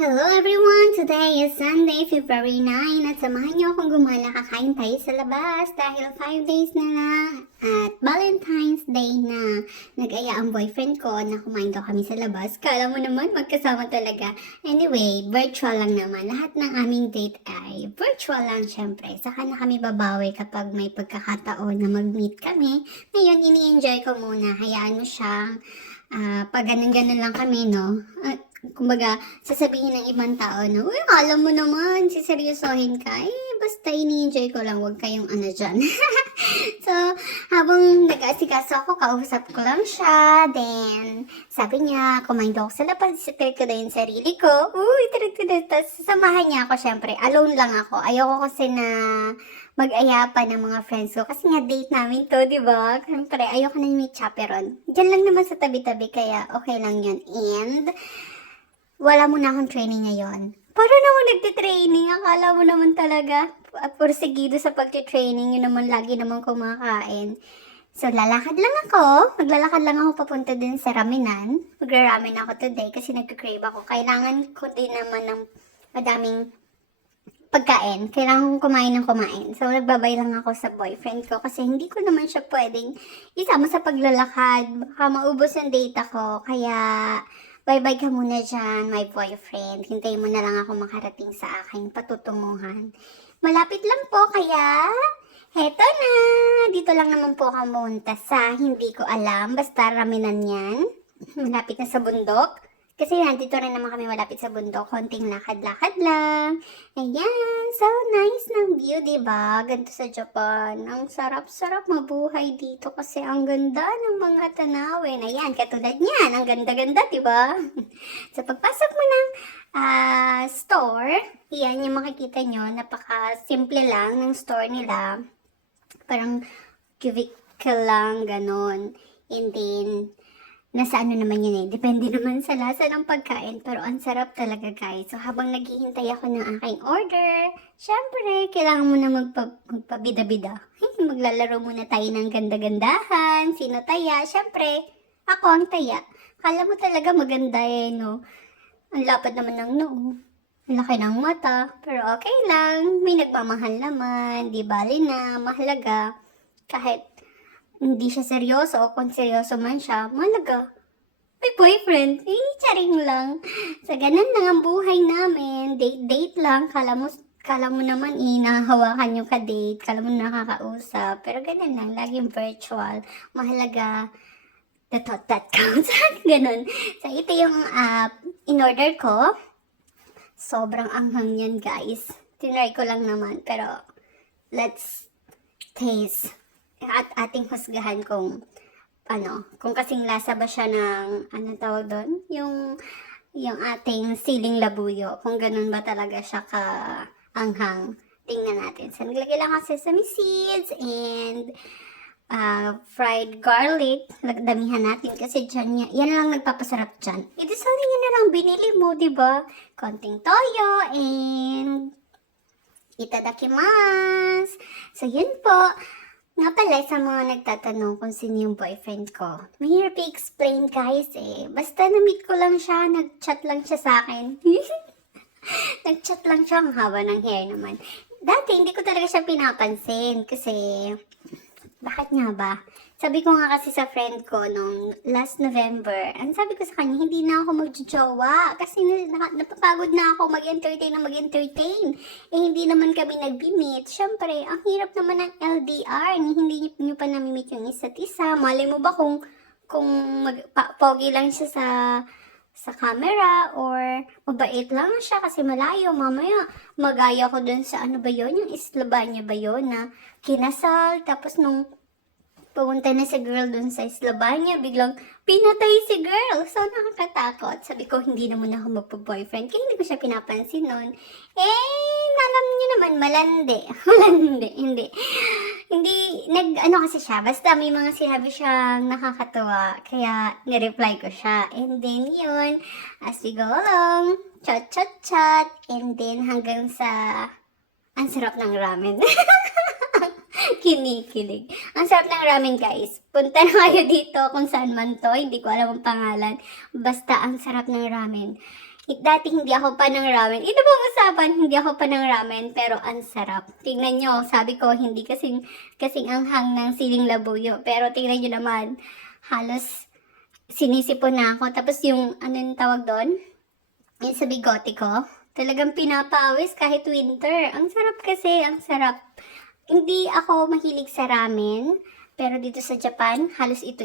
Hello everyone! Today is Sunday, February 9 at samahan niyo akong gumala, kakain tayo sa labas dahil 5 days na lang at Valentine's Day na. Nag-aya ang boyfriend ko na kumain daw kami sa labas. Kala mo naman magkasama talaga. Anyway, virtual lang naman. Lahat ng aming date ay virtual lang syempre. Saka na kami babawi kapag may pagkakataon na mag-meet kami. Ngayon, ini-enjoy ko muna. Hayaan mo siyang pag ganun-ganun lang kami, no? Kumbaga, sasabihin ng ibang tao na, uy, alam mo naman, siseryosohin ka. Basta ini-enjoy ko lang, huwag kayong ano dyan. So, habang nag-asikaso ako, kausap ko lang siya. Then, sabi niya, kumain daw ako sa labas, isitir ko na yung sarili ko. Uy, tapos samahan niya ako, syempre. Alone lang ako. Ayoko kasi na mag-aya pa ng mga friends ko. Kasi nga date namin to, di ba? Siyempre, ayoko na may chaperon. Diyan lang naman sa tabi-tabi, kaya okay lang yun. And, wala muna akong training ngayon. Para naman nagtitraining, akala mo naman talaga. Porsigido sa pagtitraining, yun naman lagi naman kumakain. So, lalakad lang ako. Maglalakad lang ako papunta din sa ramenan. Magra-ramen ako today kasi nagka-crave ako. Kailangan ko din naman ng madaming pagkain. Kailangan kong kumain ng kumain. So, nagbabay lang ako sa boyfriend ko kasi hindi ko naman siya pwedeng isama sa paglalakad. Baka maubos yung date ako. Kaya, bye-bye ka muna dyan, my boyfriend. Hintayin mo na lang ako makarating sa aking patutunguhan. Malapit lang po, kaya heto na. Dito lang naman po ako pumunta sa hindi ko alam. Basta raminan yan. Malapit na sa bundok. Kasi nandito rin naman kami malapit sa bundok. Konting lakad-lakad lang. Ayan. So nice ng view, diba? Ganito sa Japan. Ang sarap-sarap mabuhay dito kasi ang ganda ng mga tanawin. Ayan, katulad niyan. Ang ganda-ganda, diba? So pagpasok mo ng store, yan yung makikita nyo. Napaka-simple lang ng store nila. Parang cubicle lang, ganon. And then, nasa ano naman yun depende naman sa lasa ng pagkain, pero ang sarap talaga guys. So habang naghihintay ako ng aking order, syempre, kailangan mo na magpabida-bida. Maglalaro muna tayo ng ganda-gandahan, sino taya, syempre, ako ang taya. Kala mo talaga maganda no? Ang lapad naman ng noo. Ang laki ng mata, pero okay lang, may nagmamahal naman, di bali na, mahalaga, kahit hindi siya seryoso o kung seryoso man siya, malaga. May boyfriend, charing lang. So, ganun lang ang buhay namin. Date lang. Kala mo naman nahahawakan yung ka-date. Kala mo nakakausap. Pero ganun lang, laging virtual. Mahalaga, the thought that counts. Ganun. So, ito yung in-order ko. Sobrang anghang yan, guys. Tinry ko lang naman. Pero, let's taste. At ating husgahan kung kung kasing lasa ba siya ng tawag doon, yung ating siling labuyo, kung ganun ba talaga siya ka anghang. Tingnan natin. So, naglagay lang ako sesame seeds and fried garlic. Damihan natin kasi dyan, yan lang nagpapasarap dyan. Ito sana yun na lang binili mo, diba? Konting toyo and itadakimasu. So, yun po. Nga pala, sa mga nagtatanong kung sino yung boyfriend ko. Mahirap i-explain guys Basta na-meet ko lang siya, nag-chat lang siya sa akin. Nag-chat lang siya, ang haba ng hair naman. Dati, hindi ko talaga siya pinapansin kasi, bakit nga ba? Sabi ko nga kasi sa friend ko nung last November, sabi ko sa kanya, hindi na ako magjojowa kasi napapagod na ako mag-entertain. Hindi naman kami nag-meet. Siyempre, ang hirap naman ng LDR, hindi nyo pa nami-meet yung isa't isa. Malay mo ba kung pogi lang siya sa camera or mabait lang siya kasi malayo, mamaya magaya ko dun sa ano ba yun, yung Islabanya ba yun na kinasal, tapos nung pumunta na si girl dun sa Islabanya, biglang pinatay si girl. So, nakakatakot. Sabi ko, hindi naman ako magpa-boyfriend. Kaya hindi ko siya pinapansin nun. Alam niyo naman, malandi. Hindi, kasi siya. Basta may mga sinabi siyang nakakatuwa. Kaya, nireply ko siya. And then, yun, as we go along, chat. And then, hanggang sa, ang sarap ng ramen. Kinikilig. Ang sarap ng ramen guys. Punta na kayo dito kung saan man to. Hindi ko alam ang pangalan. Basta ang sarap ng ramen. Dati hindi ako pa ng ramen. Ito pong usapan, hindi ako pa ng ramen, pero ang sarap. Tingnan nyo, sabi ko, hindi kasing anghang ng siling labuyo. Pero tingnan nyo naman, halos sinisipon na ako. Tapos yung, ano yung tawag doon? Yung sa bigote ko. Talagang pinapawis kahit winter. Ang sarap kasi, ang sarap. Hindi ako mahilig sa ramen. Pero dito sa Japan, halos ito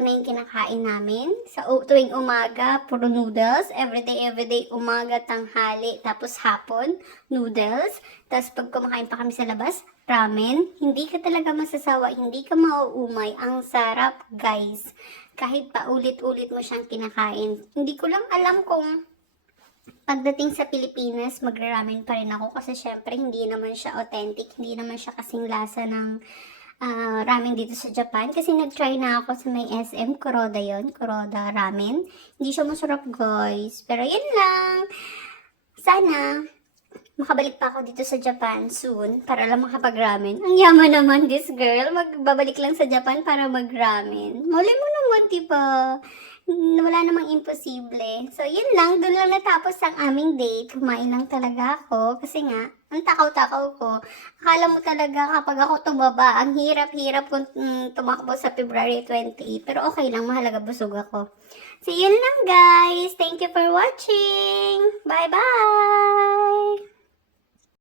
na yung kinakain namin. Sa tuwing umaga, puro noodles. Everyday, umaga, tanghali, tapos hapon, noodles. Tapos pag kumakain pa kami sa labas, ramen. Hindi ka talaga masasawa, hindi ka mauumay. Ang sarap, guys. Kahit pa ulit-ulit mo siyang kinakain. Hindi ko lang alam kung pagdating sa Pilipinas, magra-ramen pa rin ako. Kasi syempre, hindi naman siya authentic. Hindi naman siya kasing lasa ng ramen dito sa Japan. Kasi nag-try na ako sa may SM, Kuroda yon, Kuroda Ramen. Hindi siya masarap, guys. Pero yun lang. Sana, makabalik pa ako dito sa Japan soon para lang makapag-ramen. Ang yaman naman this girl. Magbabalik lang sa Japan para mag-ramen. Malay mo naman, diba? Wala namang imposible. So, yun lang. Doon lang natapos ang aming date. Kumain lang talaga ako. Kasi nga, ang takaw-takaw ko. Akala mo talaga kapag ako tumaba, ang hirap-hirap kung tumakbo sa February 28. Pero okay lang, mahalaga busog ako. So, yun lang guys. Thank you for watching. Bye-bye!